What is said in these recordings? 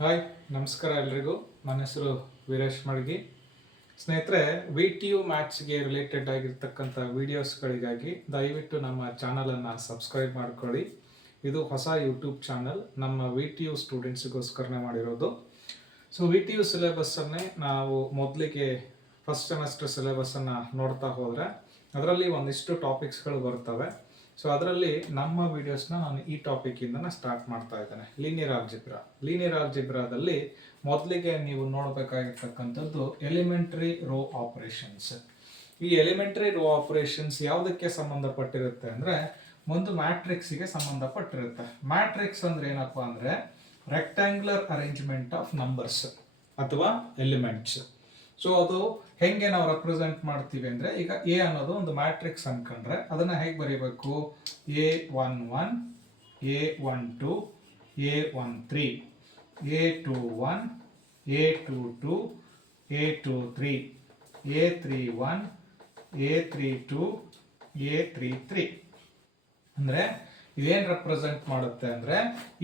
Hi, ನಮಸ್ಕಾರ ಎಲ್ರಿಗೂ. ನನ್ನ ಹೆಸರು ವೀರೇಶ್ ಮಡ್ಗಿ. ಸ್ನೇಹಿತರೆ, ವಿ ಟಿ ಯು ಮ್ಯಾಥ್ಸ್ಗೆ ರಿಲೇಟೆಡ್ ಆಗಿರ್ತಕ್ಕಂಥ ವೀಡಿಯೋಸ್ಗಳಿಗಾಗಿ ದಯವಿಟ್ಟು ನಮ್ಮ ಚಾನಲನ್ನು ಸಬ್ಸ್ಕ್ರೈಬ್ ಮಾಡ್ಕೊಳ್ಳಿ. ಇದು ಹೊಸ ಯೂಟ್ಯೂಬ್ ಚಾನಲ್, ನಮ್ಮ ವಿ ಟಿ ಯು ಸ್ಟೂಡೆಂಟ್ಸ್ಗೋಸ್ಕರನೇ ಮಾಡಿರೋದು. ಸೊ ವಿ ಟಿ ಯು ಸಿಲೆಬಸ್ಸನ್ನೇ ನಾವು ಮೊದಲಿಗೆ ಫಸ್ಟ್ ಸೆಮೆಸ್ಟರ್ ಸಿಲೆಬಸ್ಸನ್ನು ನೋಡ್ತಾ ಹೋದರೆ ಅದರಲ್ಲಿ ಒಂದಿಷ್ಟು ಟಾಪಿಕ್ಸ್ಗಳು ಬರ್ತವೆ. ಸೊ ಅದರಲ್ಲಿ ನಮ್ಮ ವಿಡಿಯೋಸ್ನ ನಾನು ಈ ಟಾಪಿಕ್ಕಿಂದ ಸ್ಟಾರ್ಟ್ ಮಾಡ್ತಾ ಇದ್ದೇನೆ. ಲೀನಿಯರ್ ಆಲ್ಜಿಬ್ರಾದಲ್ಲಿ ಮೊದಲಿಗೆ ನೀವು ನೋಡಬೇಕಾಗಿರ್ತಕ್ಕಂಥದ್ದು ಎಲಿಮೆಂಟ್ರಿ ರೋ ಆಪರೇಷನ್ಸ್. ಈ ಎಲಿಮೆಂಟ್ರಿ ರೋ ಆಪರೇಷನ್ಸ್ ಯಾವುದಕ್ಕೆ ಸಂಬಂಧಪಟ್ಟಿರುತ್ತೆ ಅಂದರೆ ಒಂದು ಮ್ಯಾಟ್ರಿಕ್ಸಿಗೆ ಸಂಬಂಧಪಟ್ಟಿರುತ್ತೆ. ಮ್ಯಾಟ್ರಿಕ್ಸ್ ಅಂದ್ರೆ ಏನಪ್ಪಾ ಅಂದರೆ ರೆಕ್ಟ್ಯಾಂಗ್ಯುಲರ್ ಅರೇಂಜ್ಮೆಂಟ್ ಆಫ್ ನಂಬರ್ಸ್ ಅಥವಾ ಎಲಿಮೆಂಟ್ಸ್. ಸೊ ಅದು ಹೆಂಗೆ ನಾವು ರೆಪ್ರೆಸೆಂಟ್ ಮಾಡ್ತೀವಿ ಅಂದರೆ, ಈಗ ಎ ಅನ್ನೋದು ಒಂದು ಮ್ಯಾಟ್ರಿಕ್ಸ್ ಅನ್ಕೊಂಡ್ರೆ ಅದನ್ನು ಹೇಗೆ ಬರೀಬೇಕು? A11, A12, A13, A21, A22, A23, A31, A32, A33 ಅಂದರೆ ಇದೇನು ರೆಪ್ರೆಸೆಂಟ್ ಮಾಡುತ್ತೆ ಅಂದರೆ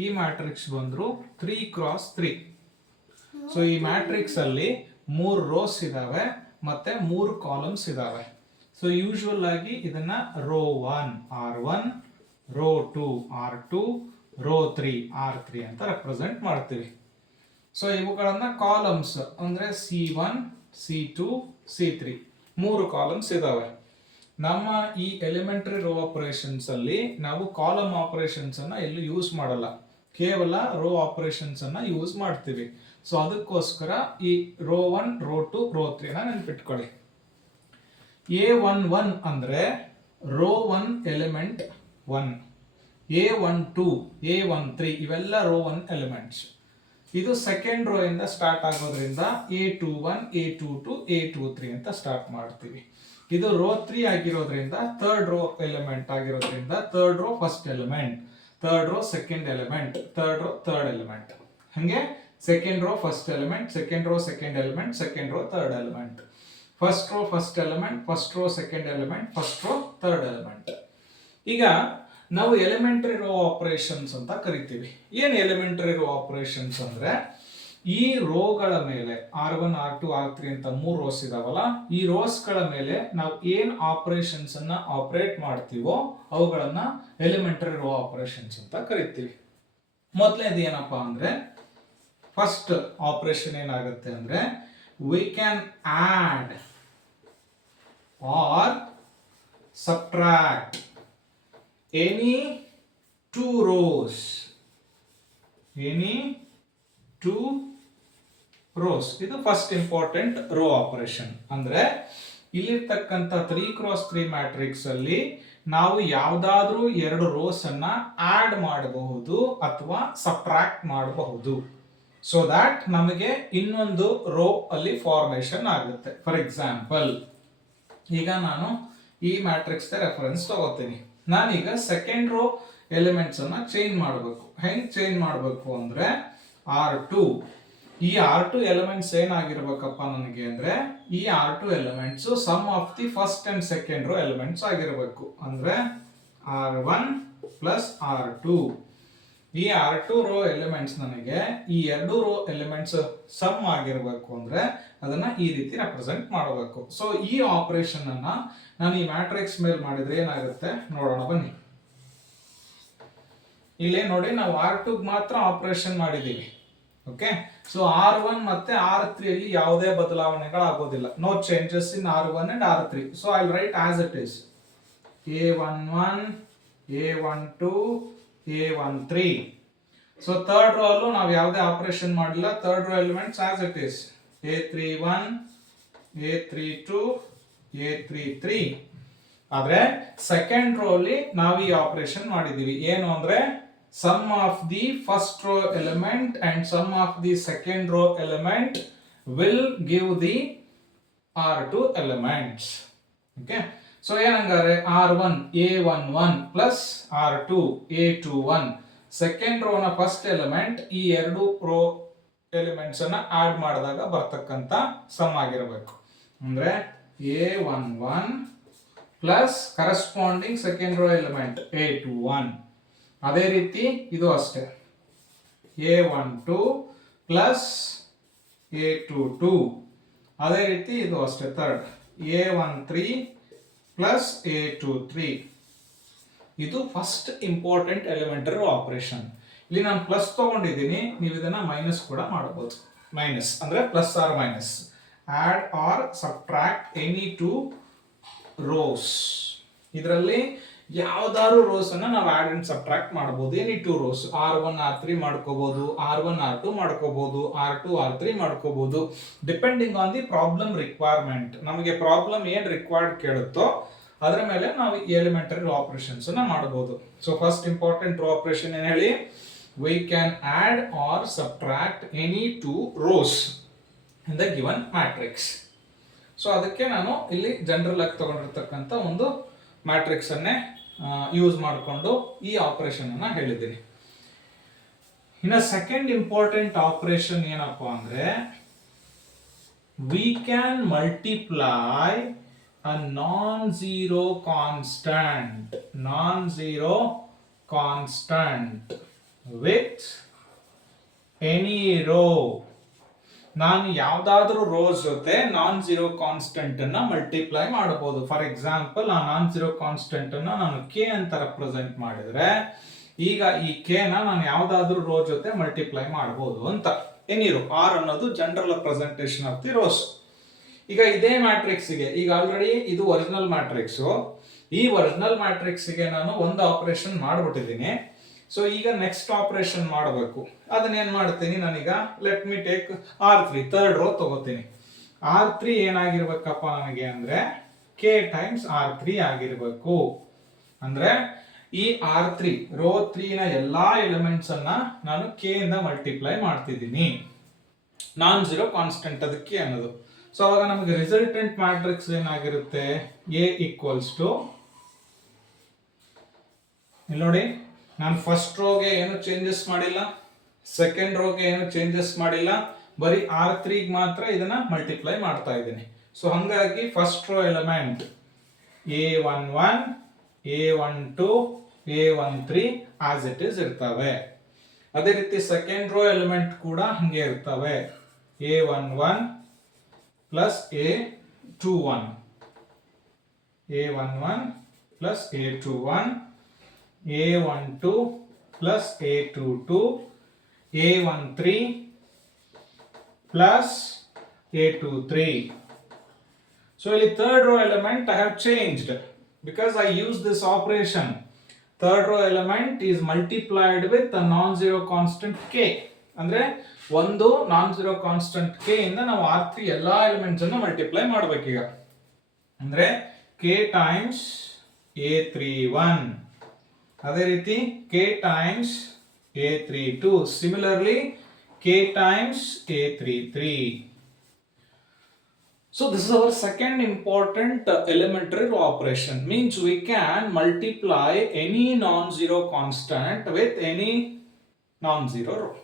ಈ ಮ್ಯಾಟ್ರಿಕ್ಸ್ ಬಂದ್ರು 3x3. ಸೊ ಈ ಮ್ಯಾಟ್ರಿಕ್ಸ್ ಅಲ್ಲಿ 3 ರೋಸ್ ಇದಾವೆ ಮತ್ತೆ 3 ಕಾಲಮ್ಸ್ ಇದಾವೆ. ಸೊ ಯೂಶುವಲ್ ಆಗಿ ಇದನ್ನ rho 1 R1, rho 2 R2, rho 3 R3 ಅಂತ ರೆಪ್ರೆಸೆಂಟ್ ಮಾಡ್ತೀವಿ. ಸೊ ಇವುಗಳನ್ನ ಕಾಲಮ್ಸ್ ಅಂದ್ರೆ C1, C2, C3 3 ಕಾಲಮ್ಸ್ ಇದಾವೆ. ನಮ್ಮ ಈ ಎಲಿಮೆಂಟರಿ ರೋ ಆಪರೇಷನ್ಸ್ ಅಲ್ಲಿ ನಾವು ಕಾಲಮ್ ಆಪರೇಷನ್ಸ್ ಅನ್ನ ಎಲ್ಲೂ ಯೂಸ್ ಮಾಡಲ್ಲ, ಕೇವಲ ರೋ ಆಪರೇಷನ್ಸ್ ಅನ್ನ ಯೂಸ್ ಮಾಡ್ತೀವಿ. ಸೊ ಅದಕ್ಕೋಸ್ಕರ ಈ ರೋ 1, ರೋ 2, ರೋ 3 ನೆನ್ಪಿಟ್ಕೊಳ್ಳಿ. A11 ಅಂದ್ರೆ ರೋ 1 ಎಲಿಮೆಂಟ್ 1, A12, A13 ಇವೆಲ್ಲ ರೋ 1 ಎಲಿಮೆಂಟ್ಸ್. ಇದು ಸೆಕೆಂಡ್ ರೋ ಇಂದ ಸ್ಟಾರ್ಟ್ ಆಗೋದ್ರಿಂದ A21, A22, A23 ಅಂತ ಸ್ಟಾರ್ಟ್ ಮಾಡ್ತೀವಿ. ಇದು ರೋ 3 ಆಗಿರೋದ್ರಿಂದ ಥರ್ಡ್ ರೋ ಎಲಿಮೆಂಟ್ ಆಗಿರೋದ್ರಿಂದ third row first element, third row second element, third row third element. ಹಂಗೆ second row first element, second row second element, second row third element, first row first element, first row second element, first row third element. ಈಗ ನಾವು elementary rho operations ಅಂತ ಕರಿತೀವಿ. ಏನು elementary rho operations ಅಂದ್ರೆ ಈ ರೋಗಳ ಮೇಲೆ R1, R2, R3 ಅಂತ 3 rose ಇದಾವಲ್ಲ, ಈ ರೋಸ್ಗಳ ಮೇಲೆ ನಾವು ಏನ್ ಆಪರೇಷನ್ಸ್ ಅನ್ನ ಆಪರೇಟ್ ಮಾಡ್ತೀವೋ ಅವುಗಳನ್ನ ಎಲಿಮೆಂಟರಿ ರೋ ಆಪರೇಷನ್ಸ್ ಅಂತ ಕರಿತೀವಿ. ಮೊದಲನೇದು ಏನಪ್ಪಾ ಅಂದ್ರೆ ಫಸ್ಟ್ ಆಪರೇಷನ್ ಏನಾಗುತ್ತೆ ಅಂದ್ರೆ we can add or subtract any 2 rows, any 2 rows. ಇದು ಫಸ್ಟ್ ಇಂಪಾರ್ಟೆಂಟ್ ರೋ ಆಪರೇಷನ್. ಅಂದ್ರೆ ಇಲ್ಲಿರ್ತಕ್ಕಂಥ 3x3 ಮ್ಯಾಟ್ರಿಕ್ಸ್ ಅಲ್ಲಿ ನಾವು ಯಾವ್ದಾದ್ರೂ 2 ರೋಸ್ ಅನ್ನ ಆಡ್ ಮಾಡಬಹುದು ಅಥವಾ ಸಬ್ಟ್ರಾಕ್ಟ್ ಮಾಡಬಹುದು. ಸೊ ದ್ಯಾಟ್ ನಮಗೆ ಇನ್ನೊಂದು ರೋ ಅಲ್ಲಿ ಫಾರ್ಮೇಶನ್ ಆಗುತ್ತೆ. ಫಾರ್ ಎಕ್ಸಾಂಪಲ್, ಈಗ ನಾನು ಈ ಮ್ಯಾಟ್ರಿಕ್ಸ್ ರೆಫರೆನ್ಸ್ ತಗೋತೀನಿ. ನಾನೀಗ ಸೆಕೆಂಡ್ ರೋ ಎಲಿಮೆಂಟ್ಸ್ ಅನ್ನ ಚೇಂಜ್ ಮಾಡಬೇಕು. ಹೆಂಗ್ ಚೇಂಜ್ ಮಾಡಬೇಕು ಅಂದ್ರೆ R2, ಈ R2 ಎಲಿಮೆಂಟ್ಸ್ ಏನಾಗಿರ್ಬೇಕಪ್ಪ ನನಗೆ ಅಂದ್ರೆ ಈ R2 elements sum of the first and second row elements ಆಗಿರಬೇಕು. ಅಂದ್ರೆ R1 ಪ್ಲಸ್ R2. ಈ R2 ರೋ ಎಲಿಮೆಂಟ್ಸ್ ನನಗೆ ಈ 2 ರೋ ಎಲಿಮೆಂಟ್ಸ್ ಸಮ್ ಆಗಿರಬೇಕು ಅಂದ್ರೆ ಅದನ್ನ ಈ ರೀತಿ ರೆಪ್ರೆಸೆಂಟ್ ಮಾಡಬೇಕು. ಸೊ ಈ ಆಪರೇಷನ್ ಅನ್ನ ನಾನು ಈ ಮ್ಯಾಟ್ರಿಕ್ಸ್ ಮೇಲೆ ಮಾಡಿದ್ರೆ ಏನಾಗುತ್ತೆ ನೋಡೋಣ ಬನ್ನಿ. ಇಲ್ಲೇ ನೋಡಿ, ನಾವು R2 ಮಾತ್ರ ಆಪರೇಷನ್ ಮಾಡಿದೀವಿ. ಓಕೆ, ಸೊ R1 ಮತ್ತೆ R3 ಅಲ್ಲಿ ಯಾವುದೇ ಬದಲಾವಣೆಗಳಾಗೋದಿಲ್ಲ. No changes in R1 and R3. So I will write as it is A11, A12, A13. So third row ಅಲ್ಲೂ ನಾವು ಯಾವುದೇ ಆಪರೇಷನ್ ಮಾಡಿಲ್ಲ. Third row elements as it is A31, A32, A33. ಆದ್ರೆ second row ಅಲ್ಲಿ ನಾವು ಈ operation ಮಾಡಿದೀವಿ. ಏನು ಅಂದ್ರೆ sum of the first row element and sum of the second row element will give the R2 elements. Okay, so ಏನಂಗಾರೆ R1 A11 plus R2 A21, second row ನ first element ಈ 2 rho elements ಅನ್ನ add ಮಾಡಿದಾಗ ಬರ್ತಕ್ಕಂತ some ಆಗಿರಬೇಕು. ಅಂದ್ರೆ A11 plus corresponding second row element A21. ಅದೇ ರೀತಿ ಇದು ಅಷ್ಟೇ A12 ಪ್ಲಸ್ A22. ಅದೇ ರೀತಿ ಇದು ಅಷ್ಟೇ ಥರ್ಡ್ A13 ಪ್ಲಸ್ A23. ಇದು ಫಸ್ಟ್ ಇಂಪಾರ್ಟೆಂಟ್ ಎಲಿಮೆಂಟರಿ ಆಪರೇಷನ್. ಇಲ್ಲಿ ನಾನು ಪ್ಲಸ್ ತಗೊಂಡಿದ್ದೀನಿ, ನೀವು ಇದನ್ನ ಮೈನಸ್ ಕೂಡ ಮಾಡಬಹುದು. ಮೈನಸ್ ಅಂದ್ರೆ plus or minus. Add or subtract any two rows. ಇದರಲ್ಲಿ ಯಾವ್ದಾದ್ರು ರೋಸ್ ಅನ್ನ ನಾವು ಆಡ್ ಅಂಡ್ ಸಬ್ಟ್ರಾಕ್ಟ್ ಮಾಡಬಹುದು. Any two rows, R1 R3 ಮಾಡ್ಕೋಬಹುದು, R1 R2 ಮಾಡ್ಕೋಬಹುದು, R2 R3 ಮಾಡ್ಕೋಬಹುದು, depending on the problem requirement. ನಮಗೆ ಪ್ರಾಬ್ಲಮ್ ಏನ್ ರಿಕ್ವೈರ್ಡ್ ಕೇಳುತ್ತೋ ಅದರ ಮೇಲೆ ನಾವು ಎಲಿಮೆಂಟರಿ ಆಪರೇಷನ್ಸ್ ಅನ್ನ ಮಾಡಬಹುದು. So first important row operation ಏನ್ ಹೇಳಿ? we can add or subtract any two rows in the given matrix. So ಅದಕ್ಕೆ ನಾನು ಇಲ್ಲಿ ಜನರಲ್ ಆಗಿ ತಗೊಂಡಿರ್ತಕ್ಕಂಥ ಒಂದು ಮ್ಯಾಟ್ರಿಕ್ಸ್ ಅನ್ನೇ ಯೂಸ್ ಮಾಡಿಕೊಂಡು ಈ ಆಪರೇಷನ್ ಅನ್ನ ಹೇಳಿದ್ದೀನಿ. ಇನ್ನು ಸೆಕೆಂಡ್ ಇಂಪಾರ್ಟೆಂಟ್ ಆಪರೇಷನ್ ಏನಪ್ಪಾ ಅಂದ್ರೆ, we can multiply a non-zero constant with any row. ನಾನು ಯಾವ್ದಾದ್ರೂ ರೋಸ್ ಜೊತೆ ನಾನ್ ಜೀರೋ ಕಾನ್ಸ್ಟೆಂಟ್ ಅನ್ನ ಮಲ್ಟಿಪ್ಲೈ ಮಾಡಬಹುದು. ಫಾರ್ ಎಕ್ಸಾಂಪಲ್, ಆ ನಾನ್ ಜೀರೋ ಕಾನ್ಸ್ಟೆಂಟ್ ಅನ್ನ ನಾನು ಕೆ ಅಂತ ರೆಪ್ರೆಸೆಂಟ್ ಮಾಡಿದ್ರೆ, ಈಗ ಈ ಕೆ ನಾನು ಯಾವ್ದಾದ್ರೂ ರೋ ಜೊತೆ ಮಲ್ಟಿಪ್ಲೈ ಮಾಡಬಹುದು ಅಂತ. ಎನಿ ರೋ, ಆರ್ ಅನ್ನೋದು general representation of the rose. ಈಗ ಇದೇ ಮ್ಯಾಟ್ರಿಕ್ಸ್ ಗೆ, ಈಗ ಆಲ್ರೆಡಿ ಇದು ಒರಿಜಿನಲ್ ಮ್ಯಾಟ್ರಿಕ್ಸ್, ಈ ಒರಿಜಿನಲ್ ಮ್ಯಾಟ್ರಿಕ್ಸ್ ಗೆ ನಾನು ಒಂದು ಆಪರೇಷನ್ ಮಾಡ್ಬಿಟ್ಟಿದ್ದೀನಿ. ಸೊ ಈಗ ನೆಕ್ಸ್ಟ್ ಆಪರೇಷನ್ ಮಾಡಬೇಕು. ಅದನ್ನೇನ್ ಮಾಡ್ತೀನಿ ನಾನೀಗ, let me take R3, third row ತಗೋತೀನಿ. R3 ಏನಾಗಿರ್ಬೇಕಪ್ಪ ನನಗೆ ಅಂದ್ರೆ K ಟೈಮ್ಸ್ R3 ಆಗಿರ್ಬೇಕು. ಅಂದ್ರೆ ಈ R3 ರೋ 3 ನ ಎಲ್ಲಾ ಎಲಿಮೆಂಟ್ಸ್ ಅನ್ನ ನಾನು K ಇಂದ ಮಲ್ಟಿಪ್ಲೈ ಮಾಡ್ತಿದ್ದೀನಿ. ನಾನ್ ಜೀರೋ ಕಾನ್ಸ್ಟೆಂಟ್ ಅದಕ್ಕೆ ಅನ್ನೋದು. ಸೊ ಅವಾಗ ನಮಗೆ ರಿಸಲ್ಟೆಂಟ್ ಮ್ಯಾಟ್ರಿಕ್ಸ್ ಏನಾಗಿರುತ್ತೆ? A ಈಕ್ವಲ್ಸ್ ಟು, ಇಲ್ಲಿ ನೋಡಿ, ನಾನು ಫಸ್ಟ್ ರೋಗೆ ಏನು ಚೇಂಜಸ್ ಮಾಡಿಲ್ಲ, ಸೆಕೆಂಡ್ ರೋಗೆ ಏನು ಚೇಂಜಸ್ ಮಾಡಿಲ್ಲ, ಬರೀ R3 ಮಾತ್ರ ಇದನ್ನ ಮಲ್ಟಿಪ್ಲೈ ಮಾಡ್ತಾ ಇದ್ದೀನಿ. ಸೊ ಹಂಗಾಗಿ first row element A11, A12, A13 as it is ಇರ್ತವೆ. ಅದೇ ರೀತಿ ಸೆಕೆಂಡ್ ರೋ ಎಲಿಮೆಂಟ್ ಕೂಡ ಹಂಗೆ ಇರ್ತವೆ. A11 plus A21, A11 plus A21, A12 plus A22, A13 plus A23. So in the third row element I have changed because I use this operation. Third row element is multiplied with a non-zero constant K. ಅಂದ್ರೆ ಒಂದು non-zero constant K ಇಂದ ನಾವು R3 ಎಲ್ಲಾ elements ಅನ್ನು multiply ಮಾಡಬೇಕೀಗ. ಅಂದ್ರೆ K times A31, ಅದೇ ರೀತಿ K times A32, similarly K times A33. So this is our second important elementary row operation. Means we can multiply any non-zero constant with any non-zero row.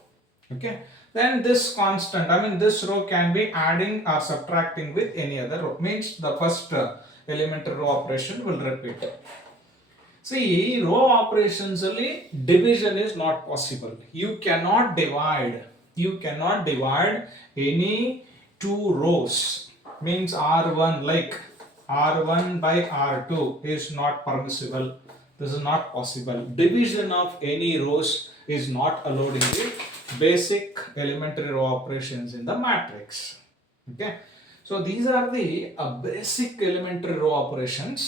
Okay. Then this constant, I mean this row can be adding or subtracting with any other row. Means the first elementary row operation will repeat. See, row operations only division is not possible. You cannot divide any two rows. Means R1, like R1 by R2 is not permissible. This is not possible. Division of any rows is not allowed in the basic elementary row operations in the matrix. Okay. So these are the basic elementary row operations.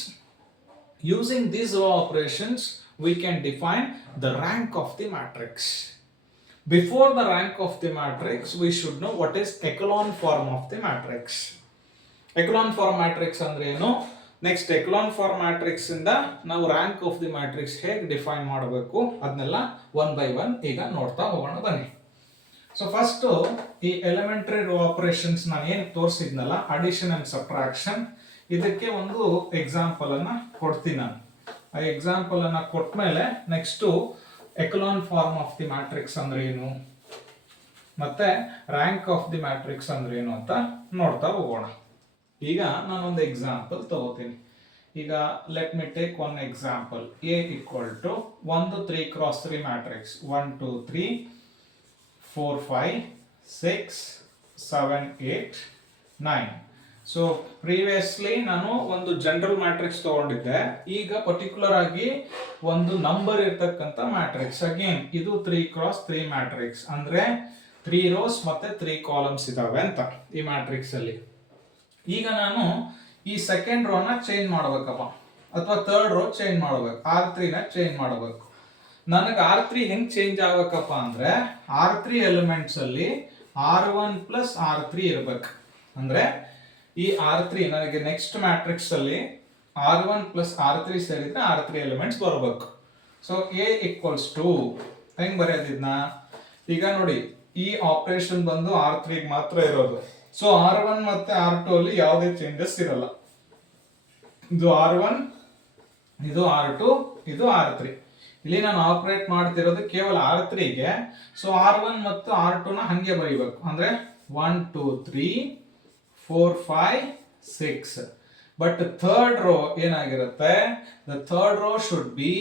Using these row operations, we can define the rank of the matrix. Before the rank of the matrix, we should know what is echelon form of the matrix. Echelon form matrix ಅಂದ್ರೆ ಏನು? Next echelon form matrix ಇಂದ ನಾವು rank of the matrix ಹೇಗೆ define ಮಾಡಬೇಕು ಅದನ್ನೆಲ್ಲ one by one ಈಗ ನೋಡ್ತಾ ಹೋಗೋಣ ಬನ್ನಿ. ಸೊ ಫಸ್ಟ್ ಈ ಎಲಿಮೆಂಟರಿ ರೋ ಆಪರೇಷನ್ಸ್ ನಾನು ಏನು ತೋರಿಸಿದ್ನಲ್ಲ, ಅಡಿಷನ್ ಅಂಡ್ ಸಬ್ಟ್ರಾಕ್ಷನ್, ಇದಕ್ಕೆ ಒಂದು ಎಕ್ಸಾಂಪಲ್ ಅನ್ನ ಕೊಡ್ತೀನಿ ನಾನು. ಆ ಎಕ್ಸಾಂಪಲ್ ಅನ್ನ ಕೊಟ್ಟ ಮೇಲೆ next echelon form of the matrix ಅಂದ್ರೆ ಏನು ಮತ್ತೆ ರ್ಯಾಂಕ್ ಆಫ್ ದಿ ಮ್ಯಾಟ್ರಿಕ್ಸ್ ಅಂದ್ರೆ ಏನು ಅಂತ ನೋಡ್ತಾ ಹೋಗೋಣ. ಈಗ ನಾನೊಂದು ಎಕ್ಸಾಂಪಲ್ ತಗೋತೀನಿ. ಈಗ let me take one example. A equal to ಒಂದು 3x3 ಮ್ಯಾಟ್ರಿಕ್ಸ್ 1 2 3 4 5 6 7 8 9. ಸೊ ಪ್ರೀವಿಯಸ್ಲಿ ನಾನು ಒಂದು ಜನರಲ್ ಮ್ಯಾಟ್ರಿಕ್ಸ್ ತಗೊಂಡಿದ್ದೆ, ಈಗ ಪರ್ಟಿಕ್ಯುಲರ್ ಆಗಿ ಒಂದು ನಂಬರ್ ಇರ್ತಕ್ಕಂಥ ಮ್ಯಾಟ್ರಿಕ್ಸ್. ಅಗೇನ್ ಇದು 3x3 ಮ್ಯಾಟ್ರಿಕ್ಸ್, ಅಂದ್ರೆ 3 ರೋಸ್ ಮತ್ತೆ 3 ಕಾಲಮ್ಸ್ ಇದಾವೆ ಅಂತ ಈ ಮ್ಯಾಟ್ರಿಕ್ಸ್ ಅಲ್ಲಿ. ಈಗ ನಾನು ಈ ಸೆಕೆಂಡ್ ರೋನ ಚೇಂಜ್ ಮಾಡ್ಬೇಕಪ್ಪ, ಅಥವಾ ಥರ್ಡ್ ರೋ ಚೇಂಜ್ ಮಾಡ್ಬೇಕು, R3 ನ ಚೇಂಜ್ ಮಾಡಬೇಕು. ನನಗೆ R3 ಹೆಂಗ್ ಚೇಂಜ್ ಆಗ್ಬೇಕಪ್ಪ ಅಂದ್ರೆ R3 ಎಲಿಮೆಂಟ್ಸ್ ಅಲ್ಲಿ R1 ಪ್ಲಸ್ R3 ಇರ್ಬೇಕು. ಅಂದ್ರೆ ಈ R3 ನನಗೆ ನೆಕ್ಸ್ಟ್ ಮ್ಯಾಟ್ರಿಕ್ಸ್ ಅಲ್ಲಿ R1 ಪ್ಲಸ್ R3 ಸೇರಿದ್ರೆ R3 ಎಲಿಮೆಂಟ್ಸ್ ಬರಬೇಕು. ಸೊ A ಈಕ್ವಲ್ಸ್ ಟು ಹೆಂಗ್ ಬರೆಯೋದಿದ್ನ, ಈಗ ನೋಡಿ ಈ ಆಪರೇಷನ್ ಬಂದು R3 ಮಾತ್ರ ಇರೋದು. ಸೊ R1 ಮತ್ತೆ R2 ಅಲ್ಲಿ ಯಾವುದೇ ಚೇಂಜಸ್ ಇರಲ್ಲ. ಇದು R1, ಇದು R2, ಇದು R3. ಇಲ್ಲಿ ನಾನು ಆಪರೇಟ್ ಮಾಡ್ತಿರೋದು ಕೇವಲ R3ಗೆ. ಸೊ R1 ಮತ್ತು R2 ನ ಹಂಗೆ ಬರೀಬೇಕು, ಅಂದ್ರೆ 1 2 3 4 5 6. ಬಟ್ ಥರ್ಡ್ ರೋ ಏನಾಗಿರುತ್ತೆ, the third row should be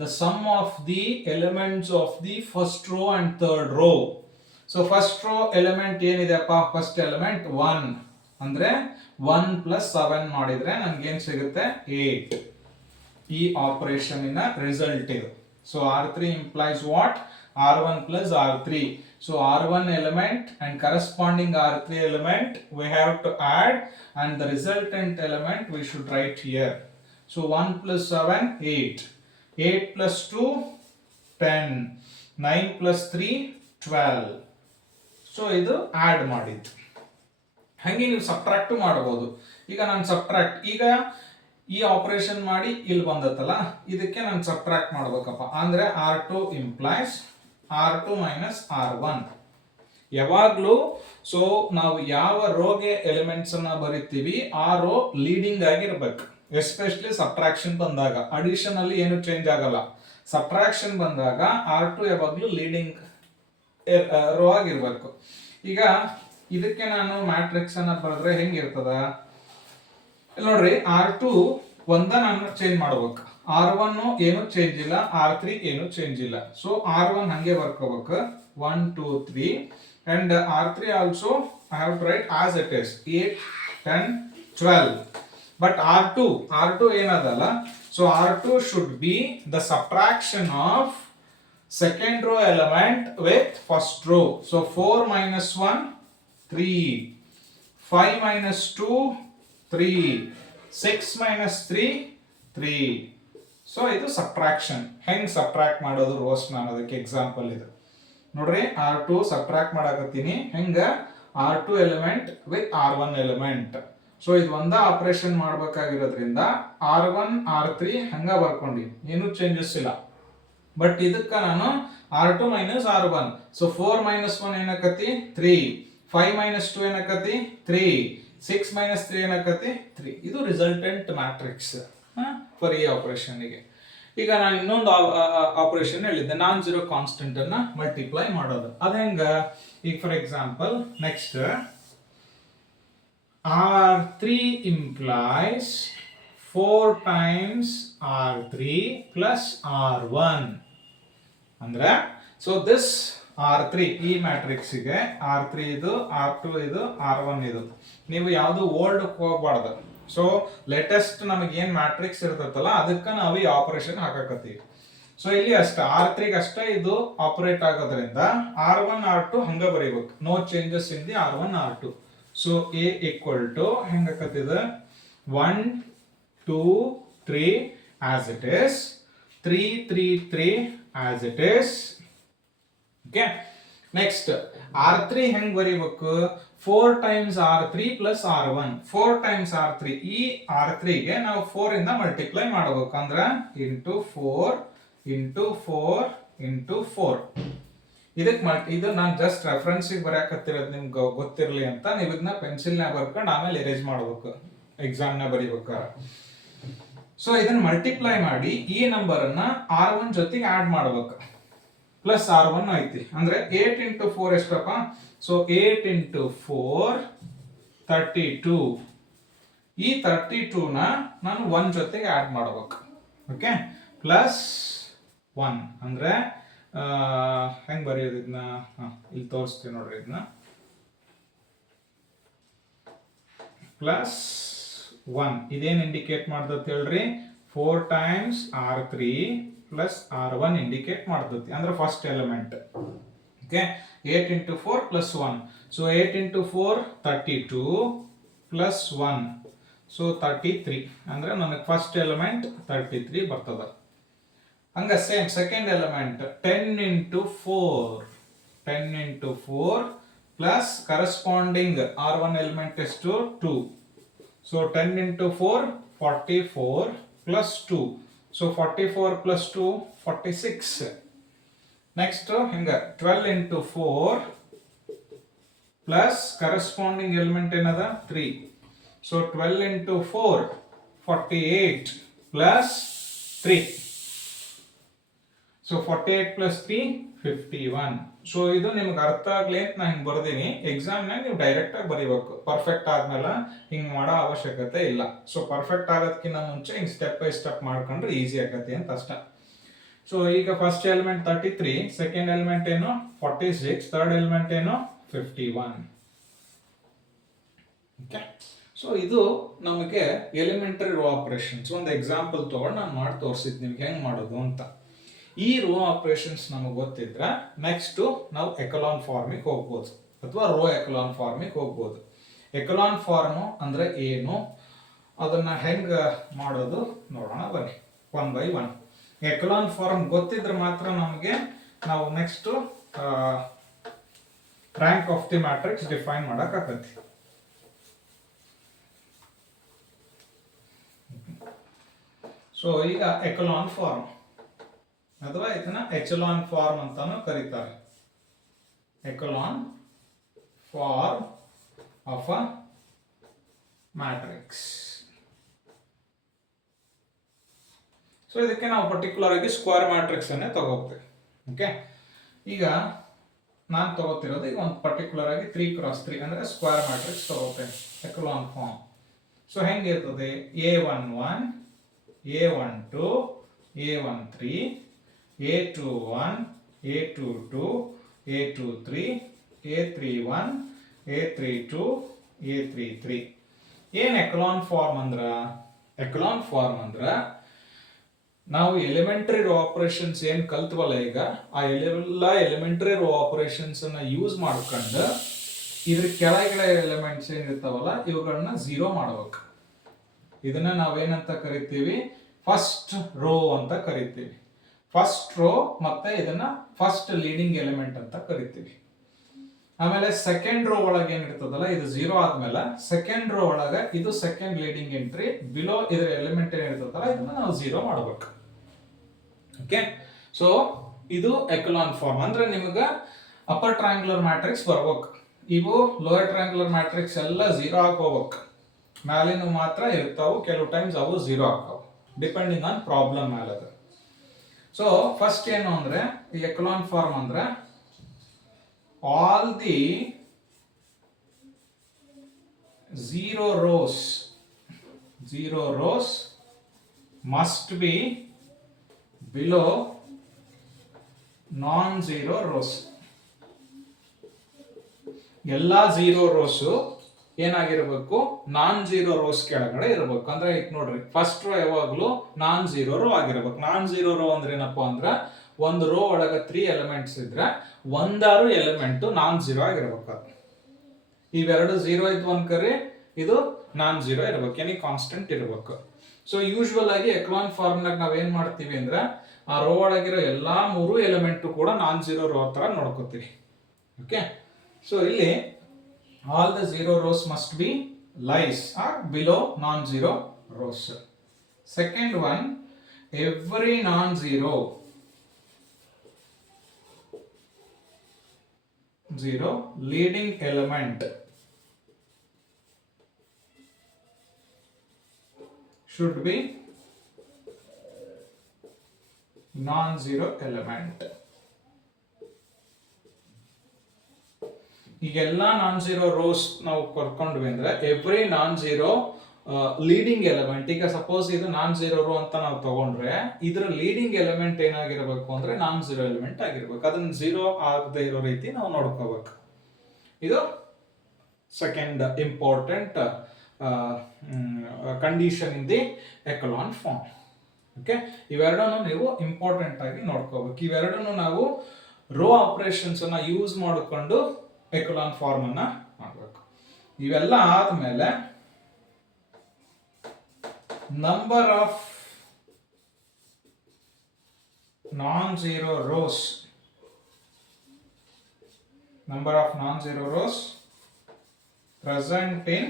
the sum of the elements of the first row and third row. So first row element ಏನಿದೆಪ್ಪ, ಫಸ್ಟ್ ಎಲಿಮೆಂಟ್ 1, ಅಂದ್ರೆ 1 ಪ್ಲಸ್ 7 ಮಾಡಿದ್ರೆ ನನ್ಗೆ ಏನ್ ಸಿಗುತ್ತೆ 8. ಈ ಆಪರೇಷನ್ ಇನ ರಿಸಲ್ಟ್ ಇದು. So R3 implies what? R1 plus R3. So R1 element and corresponding R3 element we have to add, and the resultant element we should write here. So 1 plus 7 8, 8 plus 2 10, 9 plus 3 12. So ಇದು add ಮಾಡಿದ್ದು. ಹಂಗೆ ನೀವು subtract ಮಾಡಬಹುದು. ಈಗ ನಾನು subtract, ಈಗ ಈ operation ಮಾಡಿ ಇಲ್ಲಿ ಬಂದತ್ತಲ್ಲ, ಇದಕ್ಕೆ ನಾನು ಸಬ್ಟ್ರಾಕ್ಟ್ ಮಾಡ್ಬೇಕಪ್ಪ, ಅಂದ್ರೆ R2 implies R2 minus R1. ಯಾವಾಗ್ಲೂ ಸೊ ನಾವು ಯಾವ ರೋಗೆ ಎಲಿಮೆಂಟ್ಸ್ ಅನ್ನ ಬರಿತೀವಿ ಆ ರೋ ಲೀಡಿಂಗ್ ಆಗಿರ್ಬೇಕು. ಎಸ್ಪೆಷಲಿ ಸಬ್ಟ್ರಾಕ್ಷನ್ ಬಂದಾಗ, ಅಡಿಷನ್ ಅಲ್ಲಿ ಏನು ಚೇಂಜ್ ಆಗಲ್ಲ. ಸಬ್ಟ್ರಾಕ್ಷನ್ ಬಂದಾಗ R2 ಯಾವಾಗ್ಲೂ ಲೀಡಿಂಗ್ ರೋ ಆಗಿರ್ಬೇಕು. ಈಗ ಇದಕ್ಕೆ ನಾನು ಮ್ಯಾಟ್ರಿಕ್ಸ್ ಅನ್ನ ಬರೆದ್ರೆ ಹೆಂಗಿರ್ತದ ನೋಡ್ರಿ, R2 ಒಂದ ನಾನು ಚೇಂಜ್ ಮಾಡ್ಬೇಕು, R1 ಏನು ಚೇಂಜ್ ಇಲ್ಲ, R3 ಏನು ಚೇಂಜ್ ಇಲ್ಲ. ಸೊ R1 ಹಂಗೆ ಬರ್ಕೋಬೇಕು 1 2 3, and R3 also I have to write as it is 8 10 12. But R2 ಏನದಲ್ಲ, so R2 should be the subtraction of second row element with first row. So 4 minus 1 3, 5 minus 2 3, 6 minus 3 3. So ಇದು subtraction. ಹೆಂಗ್ subtract ಮಾಡೋದು rose ಅನ್ನೋದಕ್ಕೆ example ಇದು ನೋಡ್ರಿ. R2 subtract ಮಾಡಕತ್ತೀನಿ, ಹೆಂಗ R2 element with R1 element. So ಇದು ಒಂದ ಆಪರೇಷನ್ ಮಾಡ್ಬೇಕಾಗಿರೋದ್ರಿಂದ R1 R3 ಹಂಗ ಬರ್ಕೊಂಡಿ, ಏನು ಚೇಂಜಸ್ ಇಲ್ಲ. ಬಟ್ ಇದಕ್ಕ ನಾನು R2 minus R1. So 4 minus 1 ಏನಕತಿ 3, 5 minus 2 ಏನಕತಿ 3, 6 minus 3 ಏನಕತಿ 3. ಇದು ರಿಸಲ್ಟೆಂಟ್ ಮ್ಯಾಟ್ರಿಕ್ಸ್ ಫಾರ್ ಈ ಆಪರೇಷನ್ ಗೆ. ಈಗ ನಾನು ಇನ್ನೊಂದು ಆಪರೇಷನ್ ಹೇಳಿದ್ದೆ, ನಾನ್ ಜೀರೋ ಕಾನ್ಸ್ಟೆಂಟ್ ಅನ್ನ ಮಲ್ಟಿಪ್ಲೈ ಮಾಡೋದು. ಅದ ಹೆಂಗ, ಈಗ for example next R3 implies 4 times R3 plus R1. ಅಂದ್ರೆ ಸೊ ದಿಸ್ R3 ಈ ಮ್ಯಾಟ್ರಿಕ್ಸ್ ಗೆ R3 ಇದು, R2 ಇದು, R1 ಇದು. ನೀವು ಯಾವುದು ಓಲ್ಡ್ ಹೋಗಬಾರ್ದು. ಸೊ ಲೇಟೆಸ್ಟ್ ನಮಗೆ ಏನ್ ಮ್ಯಾಟ್ರಿಕ್ಸ್ ಇರ್ತೈತಲ್ಲ ಅದಕ್ಕೆ ನಾವು ಈ ಆಪರೇಷನ್ ಹಾಕಕತ್ತೀವಿ. ಸೊ ಇಲ್ಲಿ ಅಷ್ಟೇ R3 ಗೆ ಅಷ್ಟೇ ಇದು ಆಪರೇಟ್ ಆಗೋದ್ರಿಂದ R1 R2 ಹಂಗ ಬರೀಬೇಕು, no changes in the R1 R2. So A equal to ಹೆಂಗಕತ್ತಿದೆ 1 2 3 as it is, 3 3 3 as it is. Okay, next R3 ಹೆಂಗ್ ಬರೀಬೇಕು, 4 times R3 plus R1. 4 times R3, ಈ R3 ಗೆ ನಾವು 4 ಇಂದ ಮಲ್ಟಿಪ್ಲೈ ಮಾಡಬೇಕು, ಅಂದ್ರೆ ಇಂಟು 4 ಇಂಟು 4 ಇಂಟು 4. ಇದು ನಾನು ಜಸ್ಟ್ ರೆಫರೆನ್ಸ್ ಬರೆಯಕತ್ತಿರೋದು, ನಿಮ್ಗೆ ಗೊತ್ತಿರಲಿ ಅಂತ. ನೀವು ಇದನ್ನ ಪೆನ್ಸಿಲ್ ನ ಬರ್ಕೊಂಡು ಆಮೇಲೆ ಎರೇಜ್ ಮಾಡಬೇಕು ಎಕ್ಸಾಮ್ ನ ಬರೀಬೇಕಾದ್ರೆ. ಸೊ ಇದನ್ನ ಮಲ್ಟಿಪ್ಲೈ ಮಾಡಿ ಈ ನಂಬರ್ ಅನ್ನ R1 ಜೊತೆಗೆ ಆಡ್ ಮಾಡಬೇಕು, ಪ್ಲಸ್ R1 ಐತಿ. ಅಂದ್ರೆ 8 ಇಂಟು 4 ಎಷ್ಟಪ್ಪ, ಸೊ 8 ಇಂಟು 4 32. ಈ 32 ನ ನಾನು 1 ಜೊತೆಗೆ ಆಡ್ ಮಾಡಬೇಕು. ಓಕೆ, ಪ್ಲಸ್ 1 ಅಂದ್ರೆ ಹೆಂಗ್ ಬರೆಯೋದು ಇದನ್ನ, ಇಲ್ಲಿ ತೋರಿಸ್ತೀವಿ ನೋಡ್ರಿ. ಇದನ್ನ ಪ್ಲಸ್ 1 ಇದೇನು ಇಂಡಿಕೇಟ್ ಮಾಡ್ತತಿ ಹೇಳ್ರಿ 4 times R3 plus R1 indicate ಮಾಡ್ತತಿ ಅಂದ್ರೆ first element. Okay 8 into 4 plus 1, so 8 into 4 32 plus 1, so 33 ಅಂದ್ರೆ ನನಗೆ ಫಸ್ಟ್ ಎಲಿಮೆಂಟ್ 33 ಬರ್ತದ. ಹಂಗ same second element 10 into 4 plus corresponding R1 element ಎಷ್ಟು 2, so 10 into 4 44 plus 2, so 44 plus 2 46. Next ಹಿಂಗ 12 into 4 ಪ್ಲಸ್ ಕರೆಸ್ಪಾಂಡಿಂಗ್ ಎಲಿಮೆಂಟ್ ಏನದ 3, so 12 into 4 48 plus 3, so 48 plus 3 51. So ಇದು ನಿಮ್ಗೆ ಅರ್ಥ ಆಗ್ಲಿ ಅಂತ ನಾ ಹಿಂಗೆ ಬರ್ದೀನಿ. ಎಕ್ಸಾಮ್ನಾಗ ನೀವು ಡೈರೆಕ್ಟ್ ಆಗಿ ಬರೀಬೇಕು. ಪರ್ಫೆಕ್ಟ್ ಆದ್ಮೇಲೆ ಹಿಂಗೆ ಮಾಡೋ ಅವಶ್ಯಕತೆ ಇಲ್ಲ. ಸೊ ಪರ್ಫೆಕ್ಟ್ ಆಗೋದಕ್ಕಿಂತ ಮುಂಚೆ ಹಿಂಗೆ ಸ್ಟೆಪ್ ಬೈ ಸ್ಟೆಪ್ ಮಾಡ್ಕೊಂಡ್ರೆ ಈಸಿ ಆಗತ್ತೆ ಅಂತ ಅಷ್ಟ. ಸೊ ಈಗ ಫಸ್ಟ್ ಎಲಿಮೆಂಟ್ 33, ಸೆಕೆಂಡ್ ಎಲಿಮೆಂಟ್ ಏನು 46, ಥರ್ಡ್ ಎಲಿಮೆಂಟ್ ಏನು 51. ಓಕೆ, ಸೊ ಇದು ನಮಗೆ ಎಲಿಮೆಂಟರಿ ರೋ ಆಪರೇಷನ್ಸ್. ಒಂದು ಎಕ್ಸಾಂಪಲ್ ತಗೊಂಡು ನಾನು ಮಾಡಿ ತೋರಿಸಿದ್ ನಿಮ್ಗೆ ಹೆಂಗ್ ಮಾಡೋದು ಅಂತ. ಈ ರೋ ಆಪರೇಷನ್ಸ್ ನಮಗೆ ಗೊತ್ತಿದ್ರೆ ನೆಕ್ಸ್ಟ್ ನಾವು ಎಕಲಾನ್ ಫಾರ್ಮಿಗೆ ಹೋಗ್ಬೋದು ಅಥವಾ ರೋ ಎಕಲಾನ್ ಫಾರ್ಮಿಗೆ ಹೋಗ್ಬೋದು. ಎಕಲಾನ್ ಫಾರ್ಮ್ ಅಂದ್ರೆ ಏನು, ಅದನ್ನ ಹೆಂಗ ಮಾಡೋದು ನೋಡೋಣ ಬನ್ನಿ ಒನ್ ಬೈ ಒನ್. ಎಕಲಾನ್ ಫಾರ್ಮ್ ಗೊತ್ತಿದ್ರೆ ಮಾತ್ರ ನಮಗೆ ನಾವು next rank of the matrix define ಮಾಡಕ್ ಆಗತ್ತೆ. ಸೊ ಈಗ ಎಕಲಾನ್ ಫಾರ್ಮ್ ಅಥವಾ ಇದನ್ನ ಎಚಲಾನ್ ಫಾರ್ಮ್ ಅಂತಾನು ಕರೀತಾರೆ. Echelon form of a matrix. So ಇದಕ್ಕೆ ನಾವು ಪರ್ಟಿಕ್ಯುಲರ್ ಆಗಿ ಸ್ಕ್ವೇರ್ ಮ್ಯಾಟ್ರಿಕ್ಸ್ ಅನ್ನೇ ತಗೋತೀವಿ. ಓಕೆ, ಈಗ ನಾನು ತಗೋತಿರೋದು ಈಗ ಒಂದು ಪರ್ಟಿಕ್ಯುಲರ್ ಆಗಿ 3x3 ಅಂದ್ರೆ ಸ್ಕ್ವೇರ್ ಮ್ಯಾಟ್ರಿಕ್ಸ್ ತಗೋತೇನೆ ಎಕಲಾನ್ ಫಾರ್ಮ್. ಸೊ ಹೆಂಗಿರ್ತದೆ A11 A12 A13 A21 A22 A23 A31 A32 A33. ಏನ್ ಎಕಲಾನ್ ಫಾರ್ಮ್ ಅಂದ್ರ, ಎಕಲಾನ್ ಫಾರ್ಮ್ ಅಂದ್ರ ನಾವು ಎಲಿಮೆಂಟರಿ ರೋ ಆಪರೇಷನ್ಸ್ ಏನ್ ಕಲ್ತ್ವಲ್ಲ ಈಗ, ಆ ಎಲ್ಲ ಎಲಿಮೆಂಟರಿ ರೋ ಆಪರೇಷನ್ಸ್ ಅನ್ನ ಯೂಸ್ ಮಾಡ್ಕೊಂಡು ಇದ್ರ ಕೆಳಗಡೆ ಎಲಿಮೆಂಟ್ಸ್ ಏನಿರ್ತಾವಲ್ಲ ಇವುಗಳನ್ನ ಝೀರೋ ಮಾಡ್ಬೇಕು. ಇದನ್ನ ನಾವೇನಂತ ಕರಿತೀವಿ, ಫಸ್ಟ್ ರೋ ಅಂತ ಕರಿತೀವಿ. ಫಸ್ಟ್ ರೋ ಮತ್ತೆ ಇದನ್ನ ಫಸ್ಟ್ ಲೀಡಿಂಗ್ ಎಲಿಮೆಂಟ್ ಅಂತ ಕರಿತೀವಿ. ಆಮೇಲೆ ಸೆಕೆಂಡ್ ರೋ ಒಳಗೆ ಏನಿರ್ತದಲ್ಲ ಇದು ಝೀರೋ ಆದ್ಮೇಲೆ ಸೆಕೆಂಡ್ ರೋ ಒಳಗೆ ಇದು ಸೆಕೆಂಡ್ ಲೀಡಿಂಗ್ ಎಂಟ್ರಿ, ಬಿಲೋ ಇದರ ಎಲಿಮೆಂಟ್ ಏನಿರ್ತದಲ್ಲ ಇದನ್ನ ನಾವು ಝೀರೋ ಮಾಡ್ಬೇಕು. ಓಕೆ, ಸೊ ಇದು ಎಕಲಾನ್ ಫಾರ್ಮ್ ಅಂದ್ರೆ ನಿಮಗೆ ಅಪ್ಪರ್ ಟ್ರಯಾಂಗುಲರ್ ಮ್ಯಾಟ್ರಿಕ್ಸ್ ಬರ್ಬೇಕು. ಇವು ಲೋಯರ್ ಟ್ರಯಾಂಗುಲರ್ ಮ್ಯಾಟ್ರಿಕ್ಸ್ ಎಲ್ಲ ಝೀರೋ ಹಾಕೋಬೇಕು. ಮ್ಯಾಲಿನ ಮಾತ್ರ ಇರ್ತಾವು, ಕೆಲವು ಟೈಮ್ಸ್ ಅವು ಝೀರೋ ಹಾಕಾವು ಡಿಪೆಂಡಿಂಗ್ ಆನ್ ಪ್ರಾಬ್ಲಮ್ ಮೇಲೆ ಅದು. ಸೊ ಫಸ್ಟ್ ಏನು ಅಂದ್ರೆ ಈ ಎಕಲಾನ್ ಫಾರ್ಮ್ ಅಂದ್ರೆ all the zero rows must be below non-zero rows. ಎಲ್ಲಾ ಝೀರೋ ರೋಸ್ ಏನಾಗಿರ್ಬೇಕು, ನಾನ್ ಝೀರೋ ರೋಸ್ ಕೆಳಗಡೆ ಇರಬೇಕು. ಅಂದ್ರೆ ಈಗ ನೋಡ್ರಿ ಫಸ್ಟ್ ರೋ ಯಾವಾಗ್ಲೂ ನಾನ್ ಝೀರೋ ರೋ ಆಗಿರ್ಬೇಕು. ನಾನ್ ಝೀರೋ ರೋ ಅಂದ್ರೆ ಏನಪ್ಪಾ ಅಂದ್ರೆ ಒಂದು ರೋ ಒಳಗ 3 ಎಲಿಮೆಂಟ್ಸ್ ಇದ್ರೆ ಒಂದಾರು ಎಲಿಮೆಂಟ್ ನಾನ್ ಝೀರೋ ಆಗಿರ್ಬೇಕು. ಇವೆರಡು ಝೀರೋ ಇದ್ವು ಅನ್ಕರಿ ಇದು ನಾನ್ ಝೀರೋ ಇರ್ಬೇಕು, ಎನಿ ಕಾನ್ಸ್ಟೆಂಟ್ ಇರ್ಬೇಕು. ಸೊ ಯೂಶುವಲ್ ಆಗಿ ಎಕಲಾನ್ ಫಾರ್ಮ್ ನಾಗ ನಾವ್ ಏನ್ ಮಾಡ್ತೀವಿ ಅಂದ್ರೆ ಆ ರೋ ಒಳಗಿರೋ ಎಲ್ಲಾ 3 ಎಲಿಮೆಂಟ್ ಕೂಡ ನಾನ್ ಝೀರೋ ರೋ ತರ ನೋಡ್ಕೋತೀವಿ. ಓಕೆ, ಸೊ ಇಲ್ಲಿ all the zero rows must be lies or below non-zero rows. Second one, every non-zero leading element should be non-zero element. ಈಗೆಲ್ಲ ನಾನ್ ಝೀರೋ ರೋಸ್ ನಾವು ಕರ್ಕೊಂಡ್ವಿ ಅಂದ್ರೆ every non zero leading element, ಈಗ suppose ಇದು non zero rho ಅಂತ ನಾವು ತಗೊಂಡ್ರೆ ಇದ್ರ leading element ಏನಾಗಿರ್ಬೇಕು ಅಂದ್ರೆ ನಾನ್ ಝೀರೋ ಎಲಿಮೆಂಟ್ ಆಗಿರ್ಬೇಕು. ಅದನ್ನ ಝೀರೋ ಆಗದೆ ಇರೋ ರೀತಿ ನಾವು ನೋಡ್ಕೋಬೇಕು. ಇದು second important condition in the echelon form. Okay, ಇವೆರಡನ್ನು ನೀವು ಇಂಪಾರ್ಟೆಂಟ್ ಆಗಿ ನೋಡ್ಕೋಬೇಕು. ಇವೆರಡನ್ನು ನಾವು ರೋ ಆಪರೇಷನ್ಸ್ ಅನ್ನ ಯೂಸ್ ಮಾಡಿಕೊಂಡು ಎಕಲಾನ್ ಫಾರ್ಮ್ ಅನ್ನ ಮಾಡಬೇಕು. ಇವೆಲ್ಲ ಆದ್ಮೇಲೆ number of non-zero rows present in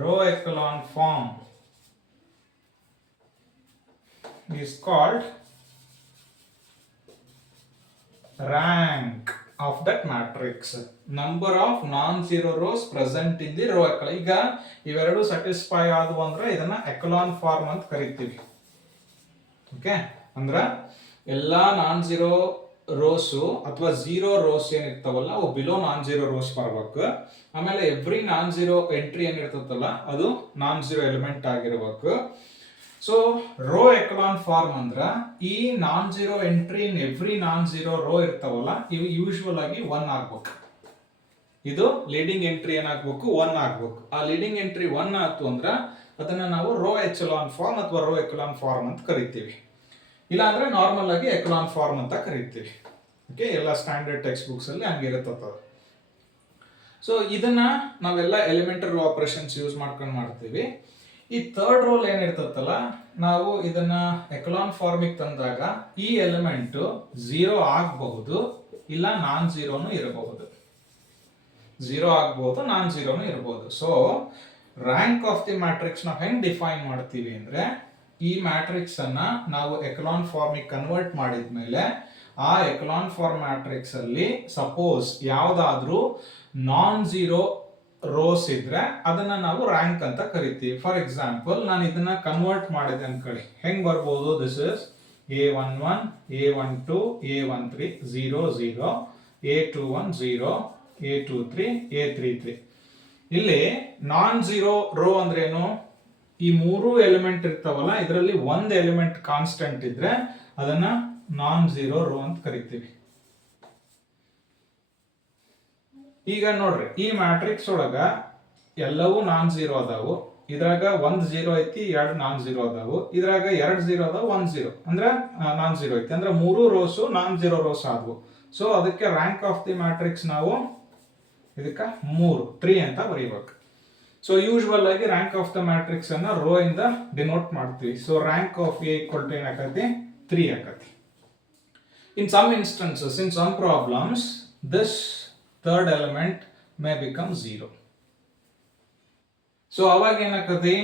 row echelon form is called rank of that matrix. Number of non-zero rows present in the row echelon. ಈಗ ಇವೆರಡು ಸ್ಯಾಟಿಸ್ಫೈ ಆದವು ಅಂದ್ರೆ ಇದನ್ನ ಎಕಲಾನ್ ಫಾರ್ಮ್ ಅಂತ ಕರಿತೀವಿ. ಓಕೆ, ಅಂದ್ರೆ ಎಲ್ಲಾ ನಾನ್-ಝೀರೋ ರೋಸ್ ಅಥವಾ ಝೀರೋ ರೋಸ್ ಏನಿರ್ತಾವಲ್ಲ ಅವು ಬಿಲೋ ನಾನ್-ಝೀರೋ ರೋಸ್ ಬರಬೇಕು. ಆಮೇಲೆ ಎವ್ರಿ ನಾನ್-ಝೀರೋ ಎಂಟ್ರಿ ಏನಿರ್ತದಲ್ಲ ಅದು ನಾನ್-ಝೀರೋ ಎಲಿಮೆಂಟ್ ಆಗಿರ್ಬೇಕು. ಸೊ ರೋ ಎಕಲಾನ್ ಫಾರ್ಮ್ ಅಂದ್ರ ಈ ನಾನ್-ಝೀರೋ ಎಂಟ್ರಿ ಇನ್ ಎವ್ರಿ ನಾನ್-ಝೀರೋ ರೋ ಇರ್ತಾವಲ್ಲ ಇವು ಯೂಶುವಲ್ ಆಗಿ 1 ಆಗ್ಬೇಕು. ಇದು ಲೀಡಿಂಗ್ ಎಂಟ್ರಿ ಏನಾಗಬೇಕು 1 ಆಗ್ಬೇಕು. ಆ ಲೀಡಿಂಗ್ ಎಂಟ್ರಿ 1 ಆಯ್ತು ಅಂದ್ರ ಅದನ್ನ ನಾವು ರೋ ಎಚಲಾನ್ ಫಾರ್ಮ್ ಅಥವಾ ರೋ ಎಕಲಾನ್ ಫಾರ್ಮ್ ಅಂತ ಕರಿತೀವಿ. ಇಲ್ಲ ಅಂದ್ರೆ ನಾರ್ಮಲ್ ಆಗಿ ಎಕಲಾನ್ ಫಾರ್ಮ್ ಅಂತ ಕರಿತೀವಿ. ಓಕೆ, ಎಲ್ಲ ಸ್ಟ್ಯಾಂಡರ್ಡ್ ಟೆಕ್ಸ್ಟ್ ಬುಕ್ಸ್ ಅಲ್ಲಿ ಹಂಗಿರುತ್ತದೆ. ಸೊ ಇದನ್ನ ನಾವೆಲ್ಲ ಎಲಿಮೆಂಟರಿ ರೋ ಆಪರೇಷನ್ಸ್ ಯೂಸ್ ಮಾಡ್ಕೊಂಡು ಮಾಡ್ತೀವಿ. ಈ ಥರ್ಡ್ ರೋಲ್ ಏನಿರ್ತದಲ್ಲ ನಾವು ಇದನ್ನ ಎಕಲಾನ್ ಫಾರ್ಮಿಗೆ ತಂದಾಗ ಈ ಎಲಿಮೆಂಟ್ 0 ಆಗಬಹುದು, ಇಲ್ಲ ನಾನ್-ಝೀರೋನು ಇರಬಹುದು. 0 ಆಗಬಹುದು, ನಾನ್-ಝೀರೋನು ಇರಬಹುದು. So rank of the matrix ನಾವು ಹೆಂಗ್ ಡಿಫೈನ್ ಮಾಡ್ತೀವಿ ಅಂದ್ರೆ ಈ ಮ್ಯಾಟ್ರಿಕ್ಸ್ ಅನ್ನ ನಾವು ಎಕಲಾನ್ ಫಾರ್ಮಿಗೆ ಕನ್ವರ್ಟ್ ಮಾಡಿದ್ಮೇಲೆ ಆ ಎಕಲಾನ್ ಫಾರ್ಮ್ ಮ್ಯಾಟ್ರಿಕ್ಸ್ ಅಲ್ಲಿ ಸಪೋಸ್ ಯಾವ್ದಾದ್ರೂ ನಾನ್-ಝೀರೋ ರೋಸ್ ಇದ್ರೆ ಅದನ್ನ ನಾವು ರ್ಯಾಂಕ್ ಅಂತ ಕರಿತೀವಿ. ಫಾರ್ ಎಕ್ಸಾಂಪಲ್ ನಾನು ಇದನ್ನ ಕನ್ವರ್ಟ್ ಮಾಡಿದೆ ಅನ್ಕೊಳ್ಳಿ, ಹೆಂಗ್ ಬರ್ಬೋದು? This is A11, A12, A13 0 0, A21 0, A23, A33. ಇಲ್ಲಿ ನಾನ್-ಝೀರೋ ರೋ ಅಂದ್ರೆ ಏನು? ಈ ಮೂರು ಎಲಿಮೆಂಟ್ ಇರ್ತಾವಲ್ಲ ಇದರಲ್ಲಿ ಒಂದು ಎಲಿಮೆಂಟ್ ಕಾನ್ಸ್ಟೆಂಟ್ ಇದ್ರೆ ಅದನ್ನ ನಾನ್-ಝೀರೋ ರೋ ಅಂತ ಕರಿತೀವಿ. ಈಗ ನೋಡ್ರಿ, ಈ ಮ್ಯಾಟ್ರಿಕ್ಸ್ ಒಳಗ ಎಲ್ಲವೂ ನಾನ್-ಝೀರೋ ಅದಾವು. ಇದ್ರಾಗ 1 0 ಐತಿ, 2 ನಾನ್-ಝೀರೋ ಅದಾವು. ಇದ್ರಾಗ 2 0 ಅದಾವು, 1 0 ಅಂದ್ರೆ ನಾನ್-ಝೀರೋ ಐತಿ. ಅಂದ್ರೆ ಮೂರು ರೋಸ್ ನಾನ್-ಝೀರೋ ರೋಸ್ ಆದವು. ಸೊ ಅದಕ್ಕೆ ರ್ಯಾಂಕ್ ಆಫ್ ದಿ ಮ್ಯಾಟ್ರಿಕ್ಸ್ ನಾವು ಇದಕ್ಕ 3 ಅಂತ ಬರೀಬೇಕು. ಸೊ ಯೂಶುವಲ್ ಆಗಿ ರ್ಯಾಂಕ್ ಆಫ್ ದ ಮ್ಯಾಟ್ರಿಕ್ಸ್ ಅನ್ನ ರೋ ಇಂದ ಡಿನೋಟ್ ಮಾಡ್ತೀವಿ. So rank of A equal to ಏನಾಗತ್ತೆ? 3 ಆಗತ್ತೆ. In some instances, in some problems, this third element may become 0. So ಅವಾಗ ಏನಾಗತ್ತೆ?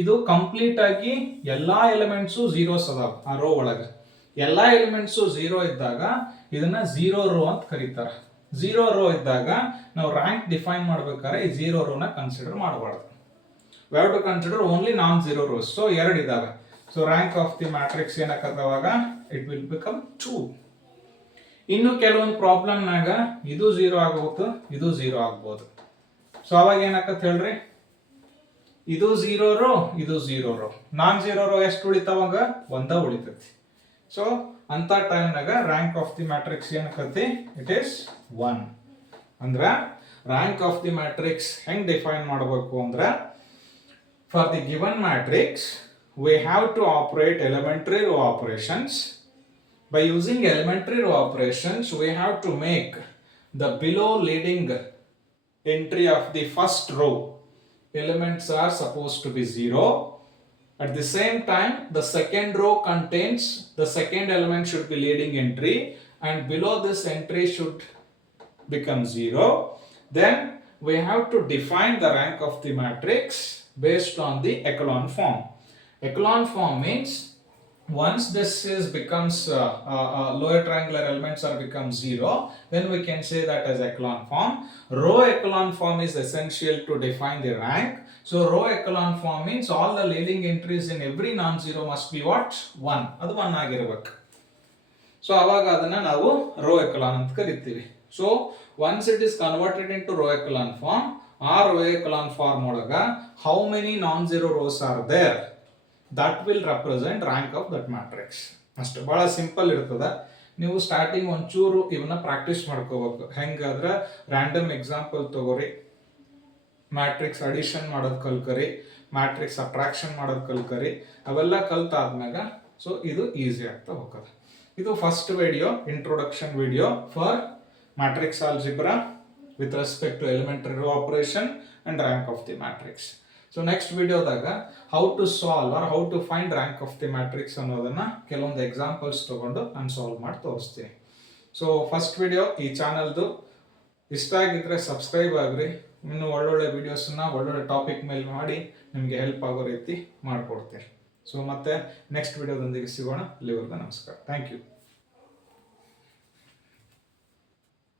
ಇದು ಕಂಪ್ಲೀಟ್ ಆಗಿ ಎಲ್ಲಾ ಎಲಿಮೆಂಟ್ಸು ಝೀರೋಸ್ ಅದಾವ ಆ ರೋ ಒಳಗೆ. ಎಲ್ಲಾ ಎಲಿಮೆಂಟ್ಸು 0 ಇದ್ದಾಗ ಇದನ್ನ 0 ರೋ ಅಂತ ಕರೀತಾರೆ. 0 ರೋ ಇದ್ದಾಗ ನಾವು ರ್ಯಾಂಕ್ ಡಿಫೈನ್ ಮಾಡ್ಬೇಕಾದ್ರೆ ಈ 0 ರೋನ ಕನ್ಸಿಡರ್ ಮಾಡಬಾರ್ದು. We have to consider only non-zero rows. So 2 ಇದಾವೆ. So rank of the matrix ಏನಾಗತ್ತವಾಗ ಇಟ್ ವಿಲ್ ಬಿಕಮ್ 2. ಇನ್ನು ಕೆಲವೊಂದು ಪ್ರಾಬ್ಲಮ್ನಾಗ ಇದು 0 ಆಗಬಹುದು, ಇದು 0 ಆಗ್ಬೋದು. ಸೊ ಅವಾಗ ಏನಾಗತ್ತೆ ಹೇಳ್ರಿ? ಇದು 0 ರೋ, ಇದು 0 ರೋ. ನಾನ್-ಝೀರೋ ರೋ ಎಷ್ಟು ಉಳಿತಾವಾಗ? 1 ಉಳಿತೈತಿ. ಸೊ ಅಂತ ಟೈಮ್ನಾಗ ರ್ಯಾಂಕ್ ಆಫ್ ದಿ ಮ್ಯಾಟ್ರಿಕ್ಸ್ ಏನಕತಿ? It is 1. ಅಂದ್ರೆ ರ್ಯಾಂಕ್ ಆಫ್ ದಿ ಮ್ಯಾಟ್ರಿಕ್ಸ್ ಹೆಂಗ್ ಡಿಫೈನ್ ಮಾಡಬೇಕು ಅಂದ್ರೆ for the given matrix we have to operate elementary row operations. By using elementary row operations we have to make the below leading entry of the first row elements are supposed to be 0. At the same time the second row contains the second element should be leading entry and below this entry should become 0. Then we have to define the rank of the matrix based on the echelon form. Echelon form means once this is becomes lower triangular elements are become 0, then we can say that as echelon form. Row echelon form is essential to define the rank. So row echelon form means all the leading entries in every non-zero must be what? 1. ಅದು 1 ಆಗಿರಬೇಕು. So ಅವಾಗ ಅದನ್ನ ನಾವು row echelon ಅಂತ ಕರಿತೀವಿ. So once it is converted into row echelon form, ಆ row echelon form ಒಳಗ how many non-zero rows are there, that will represent rank of that matrix. ಅಷ್ಟೇ, ಬಹಳ ಸಿಂಪಲ್ ಇರ್ತದೆ. ನೀವು ಸ್ಟಾರ್ಟಿಂಗ್ ಒಂಚೂರು ಇವನ್ನ ಪ್ರಾಕ್ಟೀಸ್ ಮಾಡ್ಕೋಬೇಕು. ಹೆಂಗಾದ್ರೆ ರ್ಯಾಂಡಮ್ ಎಕ್ಸಾಂಪಲ್ ತಗೋರಿ, ಮ್ಯಾಟ್ರಿಕ್ಸ್ ಅಡಿಷನ್ ಮಾಡೋದು ಕಲ್ಕರಿ, ಮ್ಯಾಟ್ರಿಕ್ಸ್ ಅಟ್ರಾಕ್ಷನ್ ಮಾಡೋದು ಕಲ್ಕರಿ, ಅವೆಲ್ಲ ಕಲ್ತಾದ್ಮ್ಯಾಗ ಸೊ ಇದು ಈಸಿ ಆಗ್ತಾ ಹೋಗ್ತದೆ. ಇದು first video, introduction video for matrix algebra with respect to elementary row operation and rank of the matrix. So next ವಿಡಿಯೋದಾಗ how to solve or how to find rank of the matrix ಅನ್ನೋದನ್ನ ಕೆಲವೊಂದು examples ತಗೊಂಡು ನಾನು solve ಮಾಡಿ ತೋರಿಸ್ತೀನಿ. So first video ಈ ಚಾನಲ್ದು ಇಷ್ಟ ಆಗಿದ್ರೆ ಸಬ್ಸ್ಕ್ರೈಬ್ ಆಗ್ರಿ. ಇನ್ನು ಒಳ್ಳೊಳ್ಳೆ ವಿಡಿಯೋಸನ್ನ ಒಳ್ಳೊಳ್ಳೆ ಟಾಪಿಕ್ ಮೇಲೆ ಮಾಡಿ ನಿಮಗೆ ಹೆಲ್ಪ್ ಆಗೋ ರೀತಿ ಮಾಡಿಕೊಡ್ತೀನಿ. ಸೊ ಮತ್ತೆ ನೆಕ್ಸ್ಟ್ ವಿಡಿಯೋದೊಂದಿಗೆ ಸಿಗೋಣ. ಅಲ್ಲಿವರೆಗೂ ನಮಸ್ಕಾರ. Thank you.